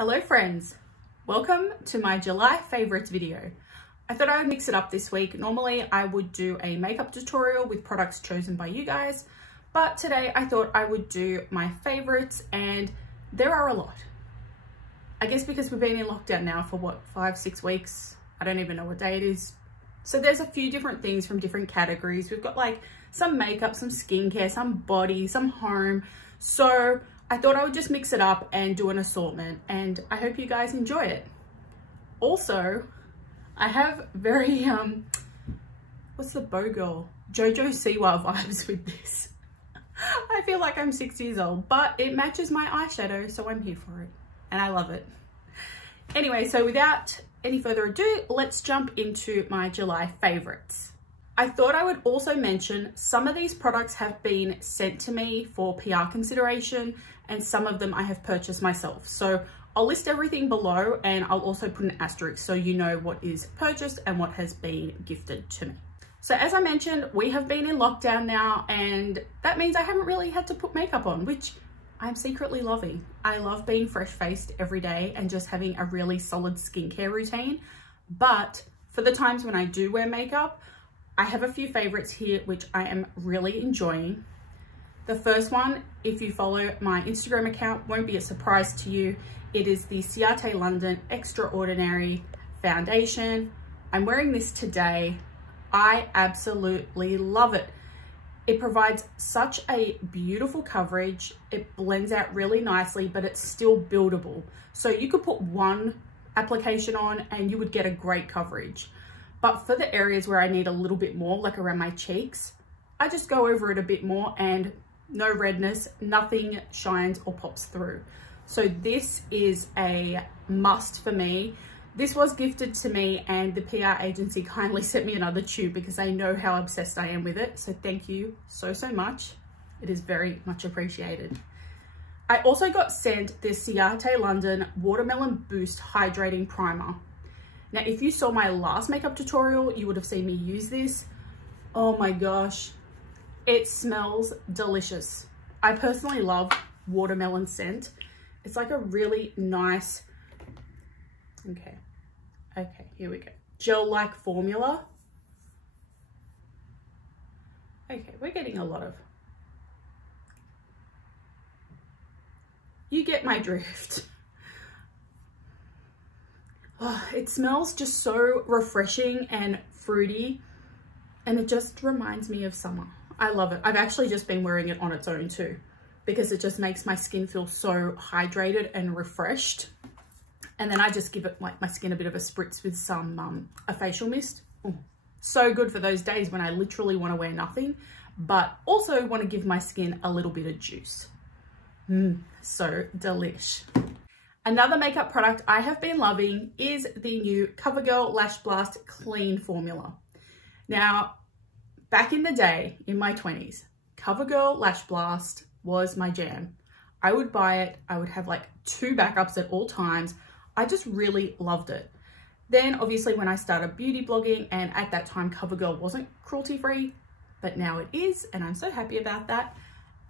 Hello friends, welcome to my July favorites video. I thought I would mix it up this week. Normally I would do a makeup tutorial with products chosen by you guys, but today I thought I would do my favorites, and there are a lot. I guess because we've been in lockdown now for what, 5-6 weeks? I don't even know what day it is. So there's a few different things from different categories. We've got like some makeup, some skincare, some body, some home. So I thought I would just mix it up and do an assortment, and I hope you guys enjoy it. Also, I have very, what's the bow girl? Jojo Siwa vibes with this. I feel like I'm 6 years old, but it matches my eyeshadow, so I'm here for it. And I love it. Anyway, so without any further ado, let's jump into my July favorites. I thought I would also mention some of these products have been sent to me for PR consideration, and some of them I have purchased myself. So I'll list everything below, and I'll also put an asterisk so you know what is purchased and what has been gifted to me. So as I mentioned, we have been in lockdown now, and that means I haven't really had to put makeup on, which I'm secretly loving. I love being fresh-faced every day and just having a really solid skincare routine. But for the times when I do wear makeup, I have a few favorites here which I am really enjoying. The first one, if you follow my Instagram account, won't be a surprise to you. It is the Ciaté London Extraordinary Foundation. I'm wearing this today. I absolutely love it. It provides such a beautiful coverage. It blends out really nicely, but it's still buildable. So you could put one application on and you would get a great coverage. But for the areas where I need a little bit more, like around my cheeks, I just go over it a bit more and no redness, nothing shines or pops through. So this is a must for me. This was gifted to me, and the PR agency kindly sent me another tube because they know how obsessed I am with it. So thank you so much. It is very much appreciated. I also got sent the Ciaté London Watermelon Boost Hydrating Primer. Now, if you saw my last makeup tutorial, you would have seen me use this. Oh my gosh, it smells delicious. I personally love watermelon scent. It's like a really nice, okay, here we go. Gel-like formula. Okay, we're getting a lot of, you get my drift. Oh, it smells just so refreshing and fruity, and it just reminds me of summer. I love it. I've actually just been wearing it on its own too, because it just makes my skin feel so hydrated and refreshed. And then I just give it, like, my skin a bit of a spritz with some a facial mist. Ooh, so good for those days when I literally want to wear nothing, but also want to give my skin a little bit of juice. So delish. Another makeup product I have been loving is the new CoverGirl Lash Blast Clean Formula. Now, back in the day, in my 20s, CoverGirl Lash Blast was my jam. I would buy it. I would have like 2 backups at all times. I just really loved it. Then obviously when I started beauty blogging, and at that time CoverGirl wasn't cruelty free, but now it is, and I'm so happy about that.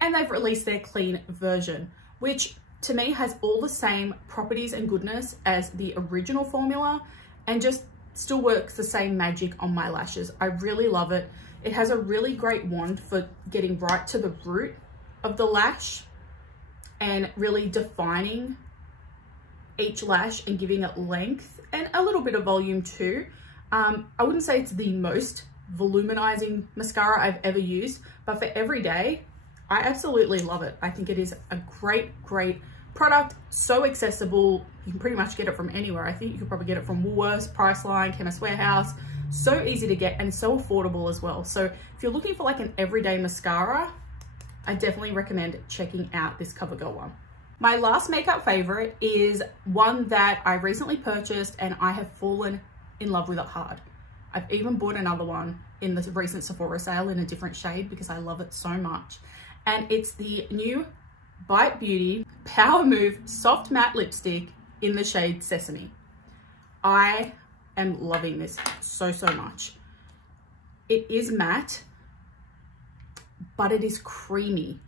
And they've released their clean version, which to me has all the same properties and goodness as the original formula, and just still works the same magic on my lashes. I really love it. It has a really great wand for getting right to the root of the lash and really defining each lash and giving it length and a little bit of volume too. I wouldn't say it's the most voluminizing mascara I've ever used, but for every day, I absolutely love it. I think it is a great product, so accessible. You can pretty much get it from anywhere. I think you could probably get it from Woolworths, Priceline, Chemist Warehouse. So easy to get and so affordable as well. So if you're looking for like an everyday mascara, I definitely recommend checking out this CoverGirl one. My last makeup favorite is one that I recently purchased, and I have fallen in love with it hard. I've even bought another one in the recent Sephora sale in a different shade because I love it so much. And it's the new Bite Beauty Power Move Soft Matte Lipstick in the shade Sesame. I am loving this so much. It is matte, but it is creamy.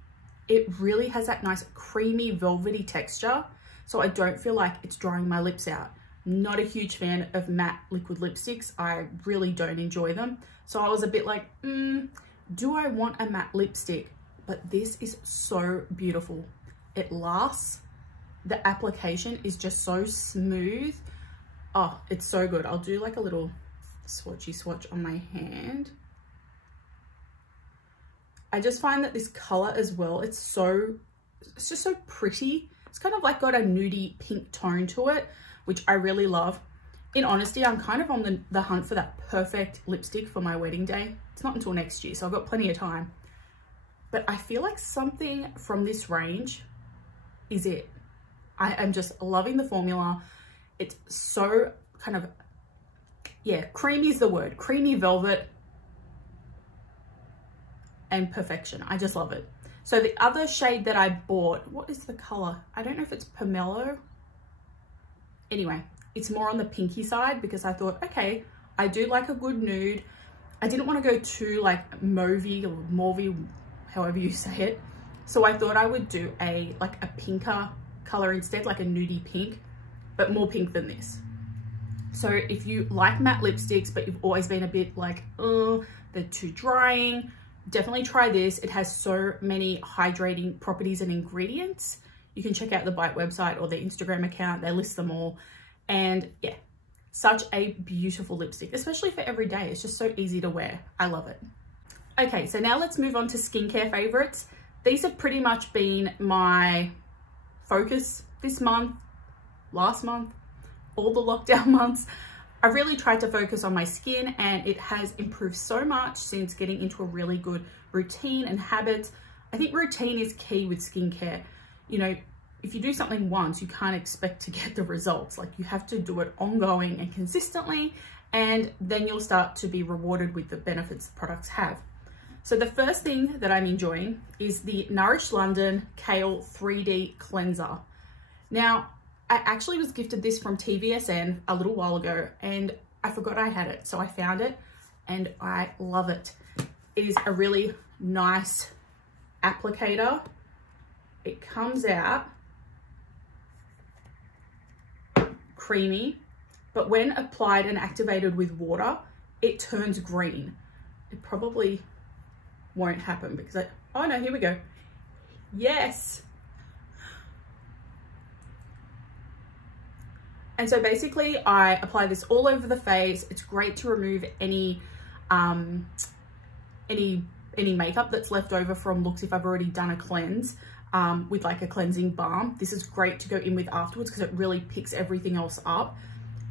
It really has that nice creamy velvety texture. so I don't feel like it's drying my lips out. Not a huge fan of matte liquid lipsticks. I really don't enjoy them. So I was a bit like, do I want a matte lipstick? But this is so beautiful. It lasts. The application is just so smooth. Oh, it's so good. I'll do like a little swatchy swatch on my hand. I just find that this color as well, it's just so pretty. It's kind of like got a nudie pink tone to it, which I really love. In honesty, I'm kind of on the hunt for that perfect lipstick for my wedding day. It's not until next year, so I've got plenty of time. But I feel like something from this range is it. I am just loving the formula. It's so kind of, yeah, creamy is the word. Creamy velvet and perfection. I just love it. So the other shade that I bought, what is the color? I don't know if it's pomelo. Anyway, it's more on the pinky side because I thought, okay, I do like a good nude. I didn't want to go too like mauvey or mauvey, however you say it. So I thought I would do like a pinker color instead, like a nudie pink, but more pink than this. So if you like matte lipsticks, but you've always been a bit like, oh, they're too drying, definitely try this. It has so many hydrating properties and ingredients. You can check out the Bite website or their Instagram account. They list them all. And yeah, such a beautiful lipstick, especially for every day. It's just so easy to wear. I love it. Okay, so now let's move on to skincare favorites. These have pretty much been my focus this month, last month, all the lockdown months. I've really tried to focus on my skin, and it has improved so much since getting into a really good routine and habits. I think routine is key with skincare. You know, if you do something once, you can't expect to get the results. Like, you have to do it ongoing and consistently, and then you'll start to be rewarded with the benefits the products have. So the first thing that I'm enjoying is the Nourish London Kale 3D Cleanser. Now, I actually was gifted this from TVSN a little while ago, and I forgot I had it. So I found it and I love it. It is a really nice applicator. It comes out creamy, but when applied and activated with water, it turns green. It probably won't happen because oh no, here we go. Yes. And so basically I apply this all over the face. It's great to remove any makeup that's left over from looks if I've already done a cleanse with like a cleansing balm. This is great to go in with afterwards because it really picks everything else up.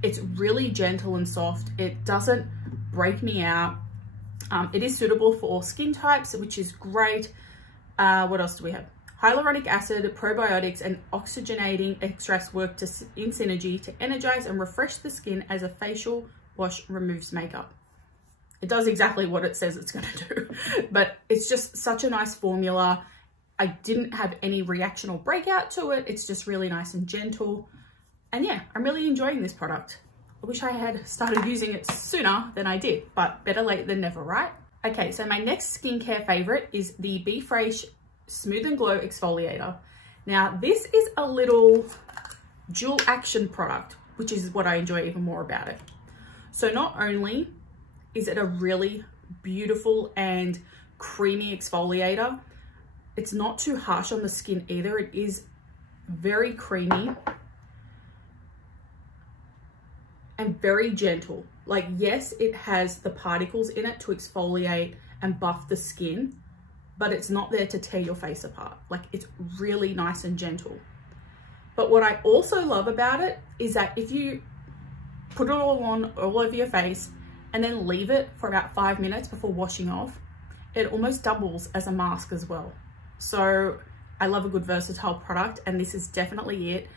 It's really gentle and soft. It doesn't break me out. It is suitable for all skin types, which is great. What else do we have? Hyaluronic acid, probiotics, and oxygenating extracts work in synergy to energize and refresh the skin as a facial wash removes makeup. It does exactly what it says it's going to do, but it's just such a nice formula. I didn't have any reaction or breakout to it. It's just really nice and gentle. And yeah, I'm really enjoying this product. I wish I had started using it sooner than I did, but better late than never, right? Okay, so my next skincare favorite is the Fraiche Smooth and Glow Exfoliator. Now, this is a little dual action product, which is what I enjoy even more about it. So not only is it a really beautiful and creamy exfoliator, it's not too harsh on the skin either. It is very creamy and very gentle. Like, yes, it has the particles in it to exfoliate and buff the skin, but it's not there to tear your face apart. Like, it's really nice and gentle. But what I also love about it is that if you put it all on all over your face and then leave it for about 5 minutes before washing off, it almost doubles as a mask as well. So I love a good versatile product, and this is definitely it.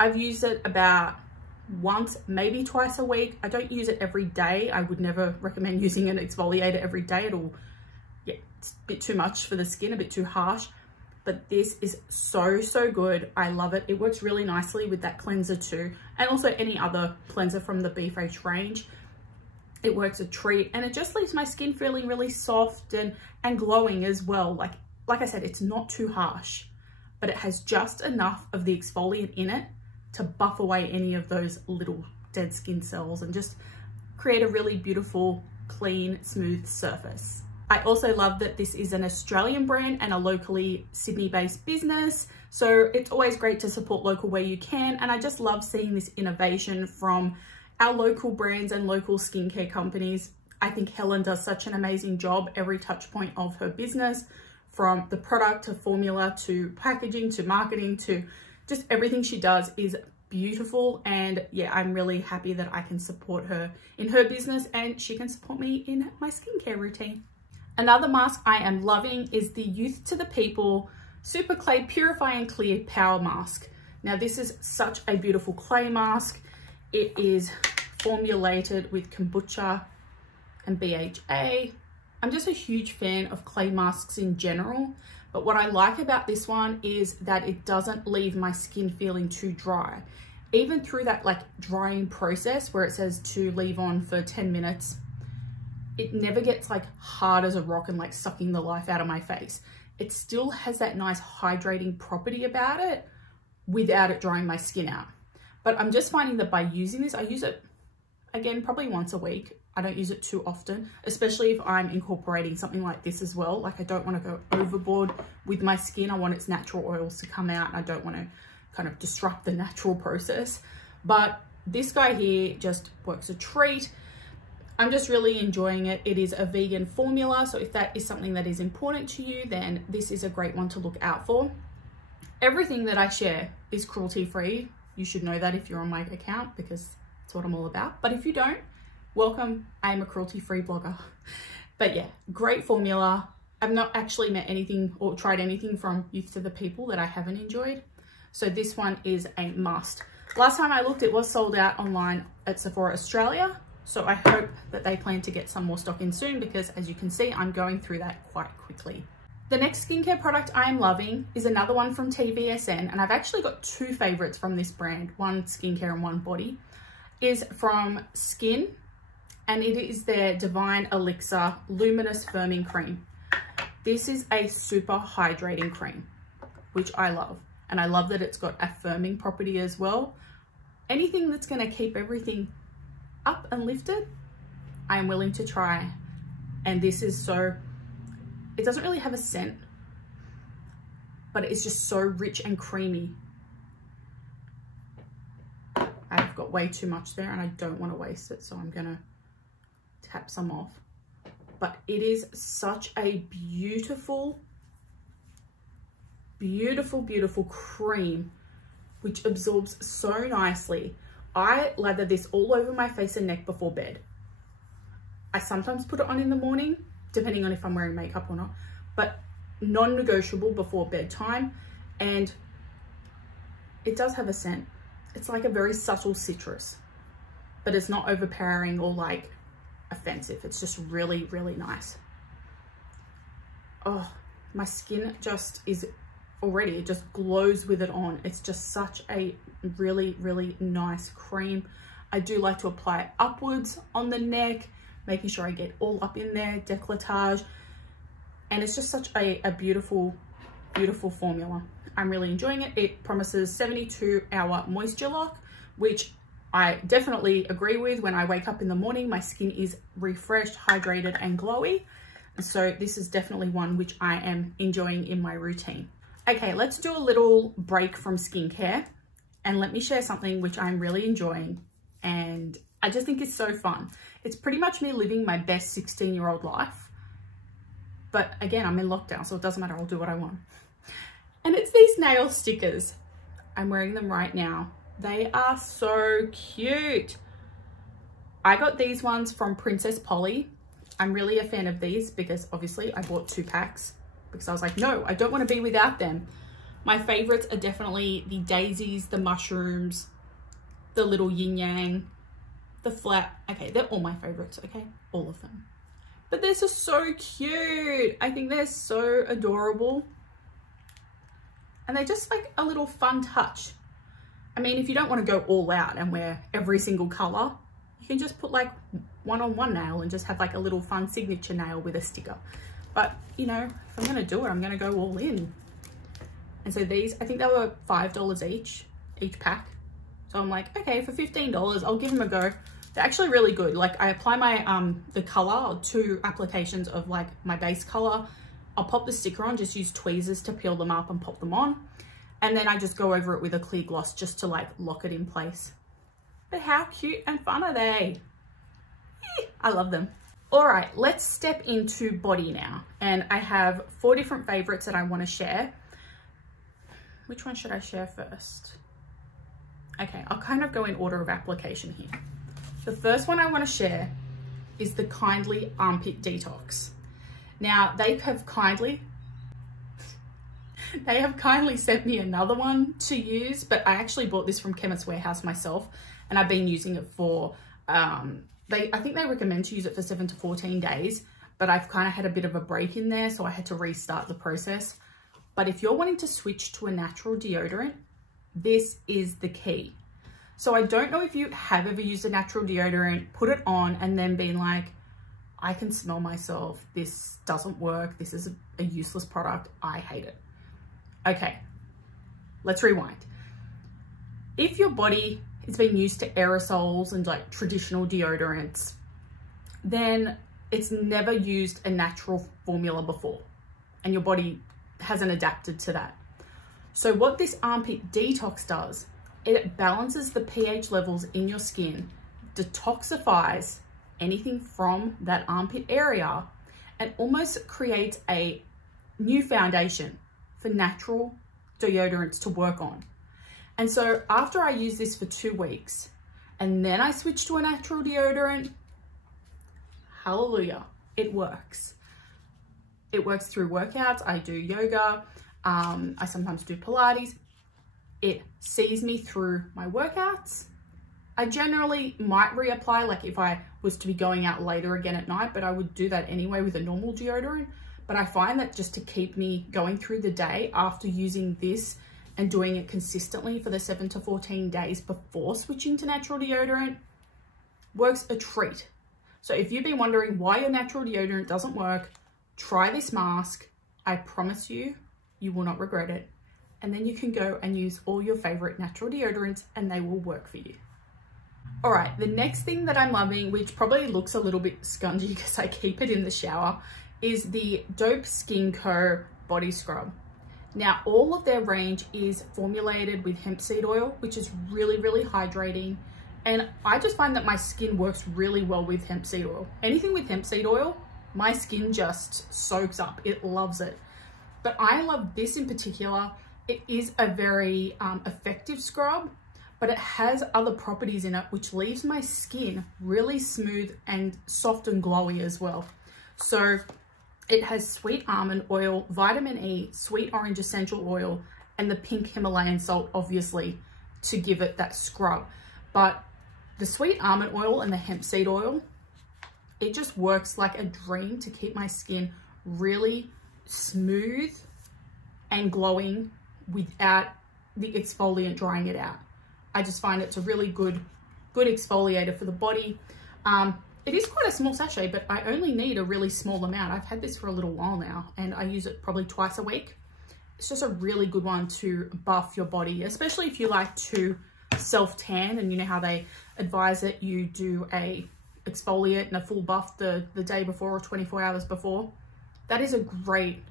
I've used it about once, maybe twice a week. I don't use it every day. I would never recommend using an exfoliator every day. It'll, yeah, it's a bit too much for the skin, a bit too harsh. But this is so, so good. I love it. It works really nicely with that cleanser too, and also any other cleanser from the Fraiche range. It works a treat, and it just leaves my skin feeling really soft and glowing as well. Like I said, it's not too harsh. but it has just enough of the exfoliant in it to buff away any of those little dead skin cells and just create a really beautiful, clean, smooth surface. I also love that this is an Australian brand and a locally Sydney-based business. So it's always great to support local where you can. And I just love seeing this innovation from our local brands and local skincare companies. I think Helen does such an amazing job every touch point of her business, from the product to formula to packaging to marketing to just everything she does is beautiful. And yeah, I'm really happy that I can support her in her business and she can support me in my skincare routine. Another mask I am loving is the Youth to the People Superclay Purify and Clear Power Mask. Now this is such a beautiful clay mask. It is formulated with kombucha and BHA. I'm just a huge fan of clay masks in general, but what I like about this one is that it doesn't leave my skin feeling too dry. Even through that like drying process where it says to leave on for 10 minutes, it never gets like hard as a rock and like sucking the life out of my face. It still has that nice hydrating property about it without it drying my skin out. But I'm just finding that by using this, I use it again, probably once a week. I don't use it too often, especially if I'm incorporating something like this as well. Like I don't want to go overboard with my skin. I want its natural oils to come out and I don't want to kind of disrupt the natural process. But this guy here just works a treat. I'm just really enjoying it. It is a vegan formula, so if that is something that is important to you, then this is a great one to look out for. Everything that I share is cruelty-free. You should know that if you're on my account, because it's what I'm all about. But if you don't, welcome. I am a cruelty-free blogger. But yeah, great formula. I've not actually met anything or tried anything from Youth to the People that I haven't enjoyed. So this one is a must. Last time I looked, it was sold out online at Sephora Australia. So I hope that they plan to get some more stock in soon, because as you can see, I'm going through that quite quickly. The next skincare product I am loving is another one from TVSN, and I've actually got two favorites from this brand, one skincare and one body, is from Skinn, and it is their Divine Elixir Luminous Firming Cream. This is a super hydrating cream, which I love, and I love that it's got a firming property as well. Anything that's going to keep everything up and lifted, I am willing to try. And this is so, it doesn't really have a scent, but it's just so rich and creamy. I've got way too much there and I don't want to waste it, so I'm gonna tap some off. But it is such a beautiful, beautiful, beautiful cream, which absorbs so nicely. I lather this all over my face and neck before bed. I sometimes put it on in the morning, depending on if I'm wearing makeup or not, but non-negotiable before bedtime. And it does have a scent. It's like a very subtle citrus, but it's not overpowering or like offensive. It's just really, really nice. Oh, my skin just is already, it just glows with it on. It's just such a really, really nice cream. I do like to apply it upwards on the neck, making sure I get all up in there, décolletage, and it's just such a beautiful, beautiful formula. I'm really enjoying it. It promises 72-hour moisture lock, which I definitely agree with. When I wake up in the morning, my skin is refreshed, hydrated, and glowy. So this is definitely one which I am enjoying in my routine. Okay, let's do a little break from skincare and let me share something which I'm really enjoying and I just think it's so fun. It's pretty much me living my best 16-year-old life. But again, I'm in lockdown, so it doesn't matter, I'll do what I want. And it's these nail stickers. I'm wearing them right now. They are so cute. I got these ones from Princess Polly. I'm really a fan of these because obviously I bought 2 packs because I was like, no, I don't want to be without them. My favorites are definitely the daisies, the mushrooms, the little yin yang, the flat. Okay, they're all my favorites, okay? All of them. But they're just so cute. I think they're so adorable. And they're just like a little fun touch. I mean, if you don't want to go all out and wear every single color, you can just put like one on one nail and just have like a little fun signature nail with a sticker. But you know, if I'm going to do it, I'm going to go all in. And so these, I think they were $5 each pack. So I'm like, okay, for $15, I'll give them a go. They're actually really good. Like I apply my, the color, 2 applications of like my base color. I'll pop the sticker on, just use tweezers to peel them up and pop them on. And then I just go over it with a clear gloss just to like lock it in place. But how cute and fun are they? I love them. All right, let's step into body now. And I have 4 different favorites that I want to share. Which one should I share first? Okay, I'll kind of go in order of application here. The first one I want to share is the Kindly Armpit Detox. Now, they have kindly sent me another one to use, but I actually bought this from Chemist Warehouse myself, and I've been using it for, I think they recommend to use it for 7 to 14 days, but I've kind of had a bit of a break in there, so I had to restart the process. But if you're wanting to switch to a natural deodorant, this is the key. So I don't know if you have ever used a natural deodorant, put it on, and then been like, I can smell myself, this doesn't work, this is a useless product, I hate it. Okay, let's rewind. If your body has been used to aerosols and like traditional deodorants, then it's never used a natural formula before, and your body hasn't adapted to that. So what this Armpit Detox does, it balances the pH levels in your skin, detoxifies anything from that armpit area, and almost creates a new foundation for natural deodorants to work on. And so after I use this for 2 weeks and then I switch to a natural deodorant, hallelujah, it works. It works through workouts. I do yoga. I sometimes do Pilates. It sees me through my workouts. I generally might reapply, like if I was to be going out later again at night, but I would do that anyway with a normal deodorant. But I find that just to keep me going through the day after using this and doing it consistently for the 7 to 14 days before switching to natural deodorant works a treat. So if you've been wondering why your natural deodorant doesn't work, try this mask. I promise you, you will not regret it. And then you can go and use all your favorite natural deodorants and they will work for you. All right, the next thing that I'm loving, which probably looks a little bit scungy because I keep it in the shower, is the Dope Candle Co Body Scrub. Now, all of their range is formulated with hemp seed oil, which is really, really hydrating. And I just find that my skin works really well with hemp seed oil. Anything with hemp seed oil, my skin just soaks up. It loves it. But I love this in particular. It is a very effective scrub, but it has other properties in it which leaves my skin really smooth and soft and glowy as well. So it has sweet almond oil, vitamin E, sweet orange essential oil, and the pink Himalayan salt, obviously, to give it that scrub. But the sweet almond oil and the hemp seed oil, it just works like a dream to keep my skin really smooth and glowing without the exfoliant drying it out. I just find it's a really good exfoliator for the body. It is quite a small sachet, but I only need a really small amount. I've had this for a little while now and I use it probably twice a week. It's just a really good one to buff your body, especially if you like to self-tan, and you know how they advise it, you do a exfoliate and a full buff the day before or 24 hours before. That is a great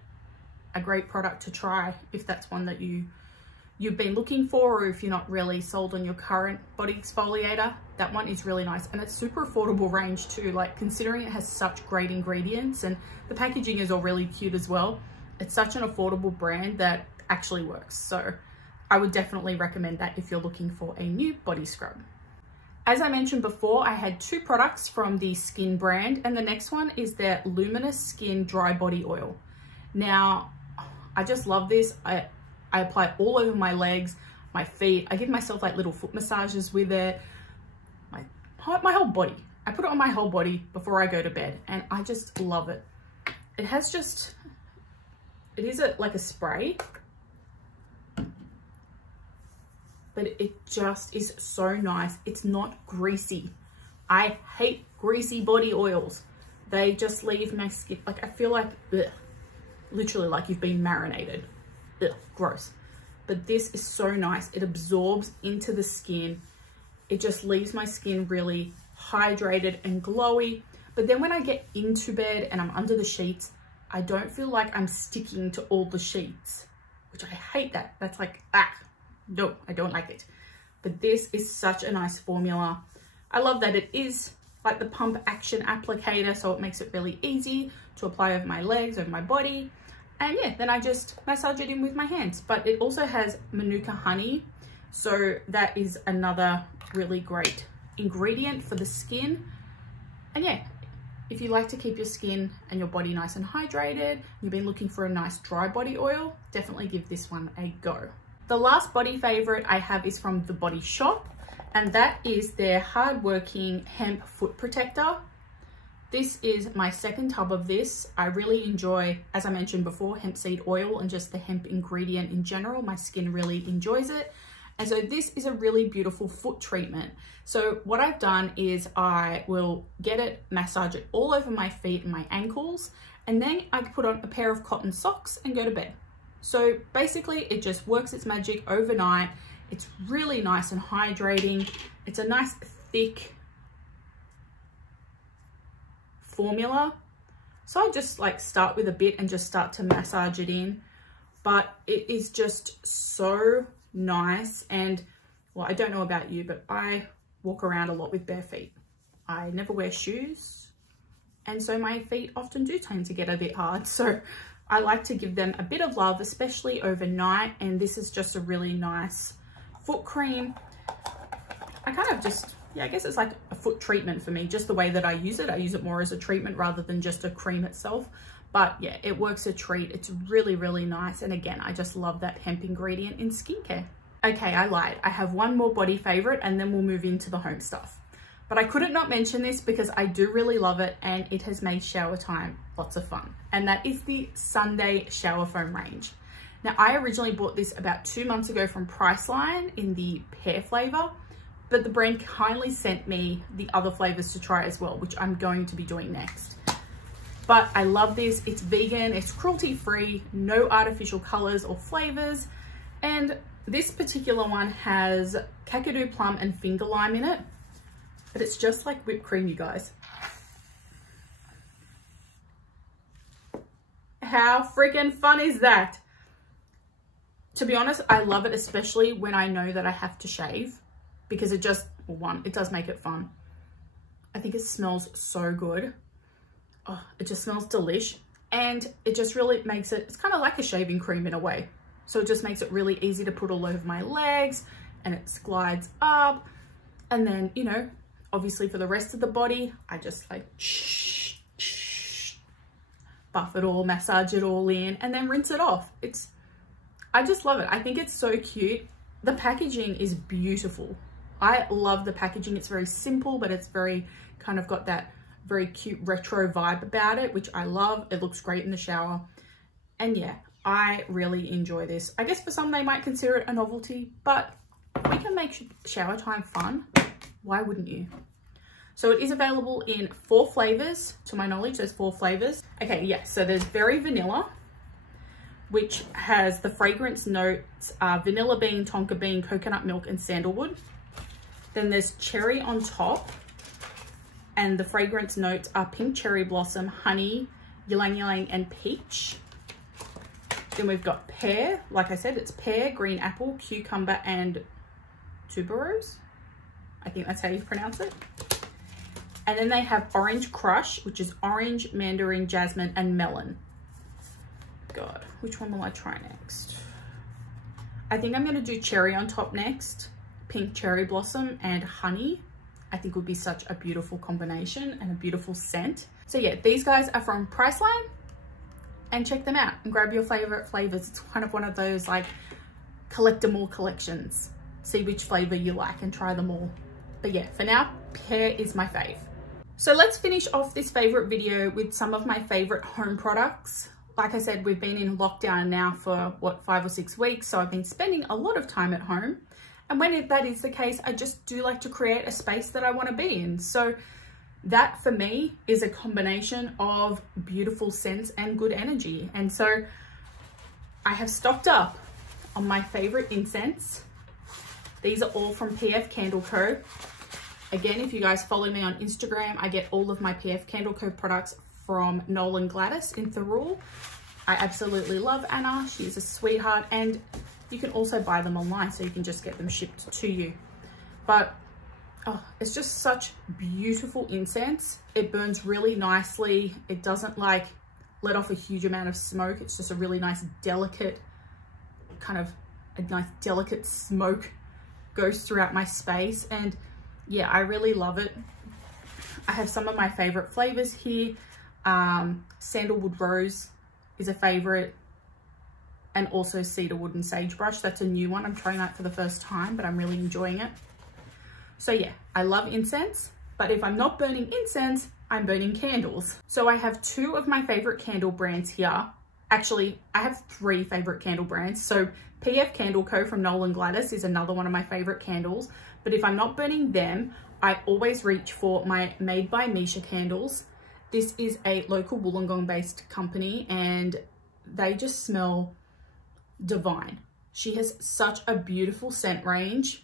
product to try if that's one that you've been looking for, or if you're not really sold on your current body exfoliator. That one is really nice, and it's super affordable range too, like considering it has such great ingredients and the packaging is all really cute as well. It's such an affordable brand that actually works. So I would definitely recommend that if you're looking for a new body scrub. As I mentioned before, I had 2 products from the Skinn brand, and the next one is their Luminous Skin Dry Body Oil. Now, I just love this. I apply it all over my legs, my feet. I give myself like little foot massages with it. My whole body. I put it on my whole body before I go to bed, and I just love it. It has just, it is like a spray, but it just is so nice. It's not greasy. I hate greasy body oils. They just leave my skin, like I feel like, ugh, literally like you've been marinated. Ugh, gross. but this is so nice. It absorbs into the skin. It just leaves my skin really hydrated and glowy. But then when I get into bed and I'm under the sheets, I don't feel like I'm sticking to all the sheets, which I hate that. That's like, no, I don't like it. But this is such a nice formula. I love that it is like the pump action applicator, so it makes it really easy to apply over my legs, over my body. And yeah, then I just massage it in with my hands. But it also has Manuka honey, so that is another really great ingredient for the skin. And yeah, if you like to keep your skin and your body nice and hydrated, you've been looking for a nice dry body oil, definitely give this one a go. The last body favorite I have is from The Body Shop, and that is their hardworking hemp foot protector. This is my second tub of this. I really enjoy, as I mentioned before, hemp seed oil and just the hemp ingredient in general. My skin really enjoys it. And so this is a really beautiful foot treatment. So what I've done is I will get it, massage it all over my feet and my ankles, and then I put on a pair of cotton socks and go to bed. So basically it just works its magic overnight. It's really nice and hydrating. It's a nice thick formula. So I just like start with a bit and just start to massage it in. But it is just so nice. And well, I don't know about you, but I walk around a lot with bare feet. I never wear shoes. And so my feet often do tend to get a bit hard. So I like to give them a bit of love, especially overnight. And this is just a really nice foot cream. I kind of just, yeah, I guess it's like a foot treatment for me, just the way that I use it. I use it more as a treatment rather than just a cream itself. But yeah, it works a treat. It's really, really nice. And again, I just love that hemp ingredient in skincare. Okay, I lied. I have one more body favorite and then we'll move into the home stuff. But I couldn't not mention this because I do really love it and it has made shower time lots of fun. And that is the Sundae shower foam range. Now, I originally bought this about 2 months ago from Priceline in the pear flavor, but the brand kindly sent me the other flavors to try as well, which I'm going to be doing next. But I love this. It's vegan, it's cruelty-free, no artificial colors or flavors. And this particular one has kakadu plum and finger lime in it, but it's just like whipped cream, you guys. How freaking fun is that? To be honest, I love it, especially when I know that I have to shave, because it just, well, one, it does make it fun. I think it smells so good. Oh, it just smells delish. And it just really makes it, it's kind of like a shaving cream in a way. So it just makes it really easy to put all over my legs and it glides up. And then, you know, obviously for the rest of the body, I just like buff it all, massage it all in, and then rinse it off. I just love it. I think it's so cute. The packaging is beautiful. I love the packaging. It's very simple, but it's very kind of got that very cute retro vibe about it, which I love. It looks great in the shower. And yeah, I really enjoy this. I guess for some, they might consider it a novelty, but we can make shower time fun. Why wouldn't you? So it is available in 4 flavors. To my knowledge, there's 4 flavors. Okay, yeah, so there's berry vanilla, which has the fragrance notes, vanilla bean, tonka bean, coconut milk, and sandalwood. Then there's cherry on top, and the fragrance notes are pink cherry blossom, honey, ylang ylang, and peach. Then we've got pear. Like I said, it's pear, green apple, cucumber, and tuberose. I think that's how you pronounce it. And then they have orange crush, which is orange, mandarin, jasmine, and melon. God, which one will I try next? I think I'm going to do cherry on top next. Pink cherry blossom and honey. I think would be such a beautiful combination and a beautiful scent. So yeah, these guys are from Priceline, and check them out and grab your favorite flavors. It's kind of one of those like collect them all collections. See which flavor you like and try them all. But yeah, for now, pear is my fave. So let's finish off this favorite video with some of my favorite home products. Like I said, we've been in lockdown now for what, 5 or 6 weeks. So I've been spending a lot of time at home. And when that is the case, I just do like to create a space that I want to be in. So that for me is a combination of beautiful scents and good energy. And so I have stocked up on my favorite incense. These are all from PF Candle Co. Again, if you guys follow me on Instagram, I get all of my PF Candle Co products from Noel and Gladys in Thirroul. I absolutely love Anna. She's a sweetheart, and you can also buy them online, so you can just get them shipped to you. But oh, it's just such beautiful incense. It burns really nicely. It doesn't like let off a huge amount of smoke. It's just a really nice, delicate, delicate smoke goes throughout my space. And yeah, I really love it. I have some of my favorite flavors here. Sandalwood Rose is a favorite, and also Cedarwood and Sagebrush. That's a new one. I'm trying that for the first time, but I'm really enjoying it. So yeah, I love incense, but if I'm not burning incense, I'm burning candles. So I have two of my favorite candle brands here. Actually, I have three favorite candle brands. So PF Candle Co from Noel and Gladys is another one of my favorite candles. But if I'm not burning them, I always reach for my Made by Misha candles. This is a local Wollongong based company, and they just smell divine. She has such a beautiful scent range.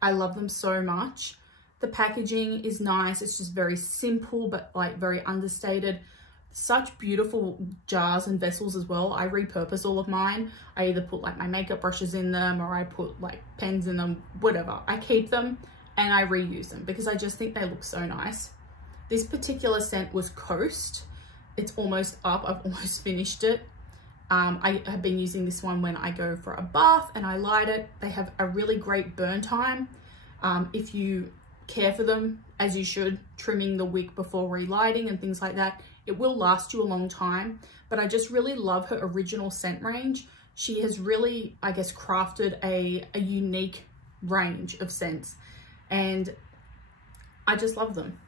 I love them so much. The packaging is nice. It's just very simple, but like very understated. Such beautiful jars and vessels as well. I repurpose all of mine. I either put like my makeup brushes in them, or I put like pens in them, whatever. I keep them and I reuse them because I just think they look so nice. This particular scent was Coast. It's almost up. I've almost finished it. I have been using this one when I go for a bath and I light it. They have a really great burn time. If you care for them, as you should, trimming the wick before relighting and things like that, it will last you a long time. But I just really love her original scent range. She has really, I guess, crafted a unique range of scents, and I just love them.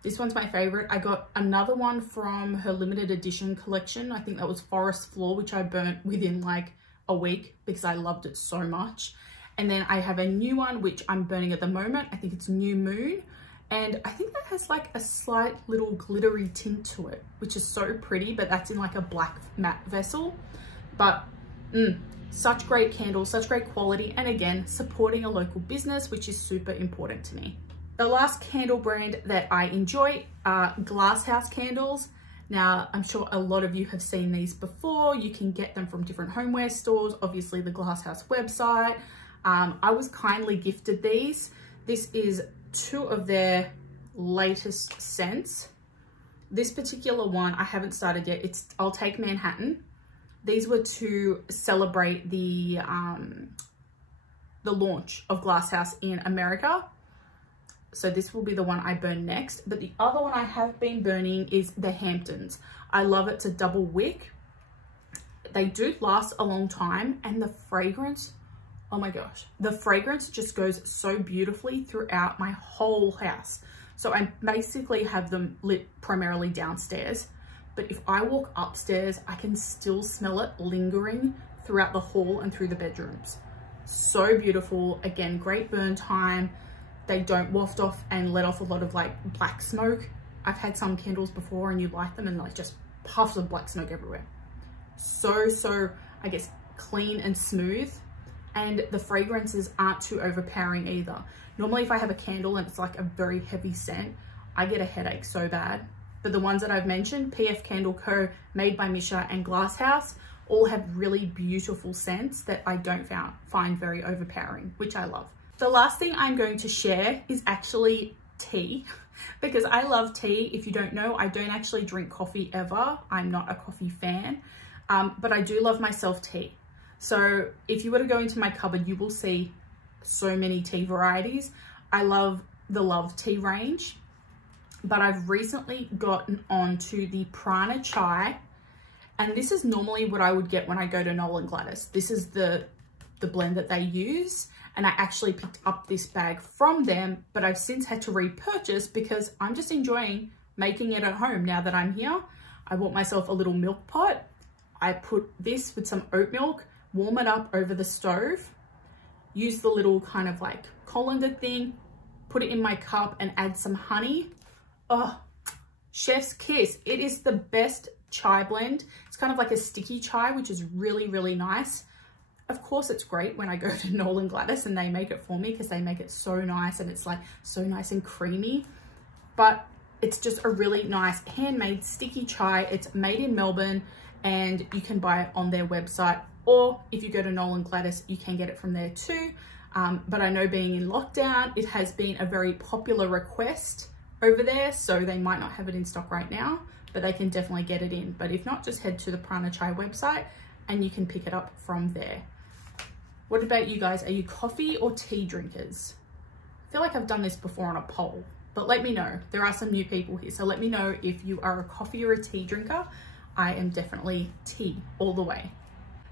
This one's my favorite. I got another one from her limited edition collection. I think that was Forest Floor, which I burnt within like a week because I loved it so much. And then I have a new one, which I'm burning at the moment. I think it's New Moon. And I think that has like a slight little glittery tint to it, which is so pretty, but that's in like a black matte vessel. But such great candles, such great quality. And again, supporting a local business, which is super important to me. The last candle brand that I enjoy are Glasshouse Candles. Now, I'm sure a lot of you have seen these before. You can get them from different homeware stores, obviously the Glasshouse website. I was kindly gifted these. This is two of their latest scents. This particular one I haven't started yet. It's I'll Take Manhattan. These were to celebrate the launch of Glasshouse in America. So this will be the one I burn next. But the other one I have been burning is the Hamptons. I love it. It's a double wick. They do last a long time, and the fragrance, oh my gosh, the fragrance just goes so beautifully throughout my whole house. So I basically have them lit primarily downstairs, but if I walk upstairs, I can still smell it lingering throughout the hall and through the bedrooms. So beautiful. Again, great burn time. They don't waft off and let off a lot of like black smoke. I've had some candles before and you light them and like just puffs of black smoke everywhere. So, I guess, clean and smooth. And the fragrances aren't too overpowering either. Normally if I have a candle and it's like a very heavy scent, I get a headache so bad. But the ones that I've mentioned, PF Candle Co, Made by Misha, and Glasshouse, all have really beautiful scents that I don't find very overpowering, which I love. The last thing I'm going to share is actually tea, because I love tea. If you don't know, I don't actually drink coffee ever. I'm not a coffee fan, but I do love myself tea. So if you were to go into my cupboard, you will see so many tea varieties. I love the Love Tea range, but I've recently gotten onto the Prana chai, and this is normally what I would get when I go to Noel and Gladys. This is the blend that they use, and I actually picked up this bag from them, but I've since had to repurchase because I'm just enjoying making it at home now that I'm here. I bought myself a little milk pot. I put this with some oat milk, warm it up over the stove, use the little kind of like colander thing, put it in my cup and add some honey. Oh, chef's kiss. It is the best chai blend. It's kind of like a sticky chai, which is really, really nice. Of course, it's great when I go to Noel and Gladys and they make it for me because they make it so nice and it's like so nice and creamy. But it's just a really nice handmade sticky chai. It's made in Melbourne and you can buy it on their website, or if you go to Noel and Gladys, you can get it from there too. But I know being in lockdown, it has been a very popular request over there, so they might not have it in stock right now, but they can definitely get it in. But if not, just head to the Prana Chai website and you can pick it up from there. What about you guys? Are you coffee or tea drinkers? I feel like I've done this before on a poll, but let me know. There are some new people here, so let me know if you are a coffee or a tea drinker. I am definitely tea all the way.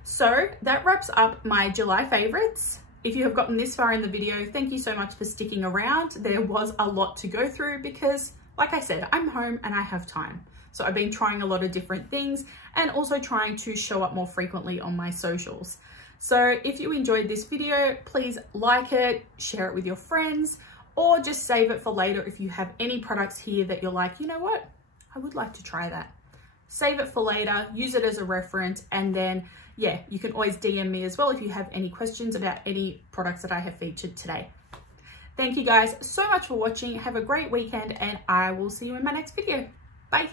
So that wraps up my July favorites. If you have gotten this far in the video, thank you so much for sticking around. There was a lot to go through because, like I said, I'm home and I have time. So I've been trying a lot of different things and also trying to show up more frequently on my socials. So if you enjoyed this video, please like it, share it with your friends, or just save it for later if you have any products here that you're like, you know what, I would like to try that. Save it for later, use it as a reference, and then yeah, you can always DM me as well if you have any questions about any products that I have featured today. Thank you guys so much for watching. Have a great weekend and I will see you in my next video. Bye.